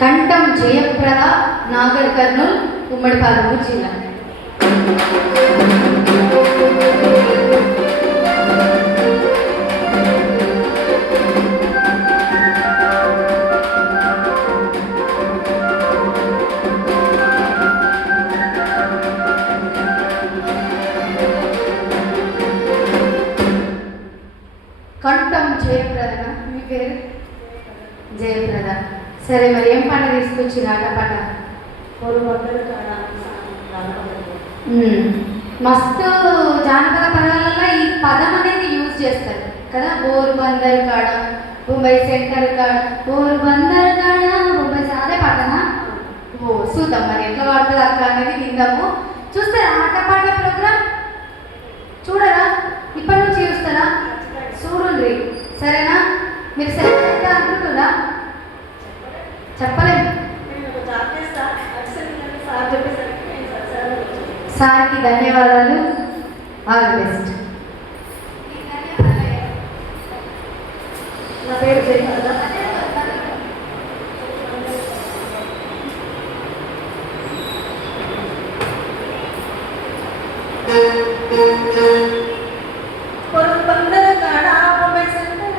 కంఠం జయప్రద, నాగర్ కర్నూల్, ఉమ్మడి పాలమూరు జిల్లా. కంఠం జయప్రద, మీ పేరు? జయప్రద. సరే, మరి ఏం పాట తీసుకొచ్చిన ఆట పాట? మస్తు జానపద పదాలలో ఈ పదం అనేది యూజ్ చేస్తారు కదా. పోరుబందర్ కాడ, ముంబై సెంటర్ కాడ, పోరుబందర్ కాడ, ముంబై అదే పాటనా? ఓ చూద్దాం మరి ఎట్లా వాడుతుంది అక్క అనేది విందాము. చూస్తారా ఆట పాట ప్రోగ్రామ్? చూడరా? ఇప్పటి నుంచి చూస్తారా? చూడండి, సరేనా? మీరు సెలెక్ట్ అనుకుంటున్నా? చెప్పలేము. సార్కి ధన్యవాదాలు. All the best. నా పేరు జయప్రద. పొరుబందర కాడ ముంబై సెంటర్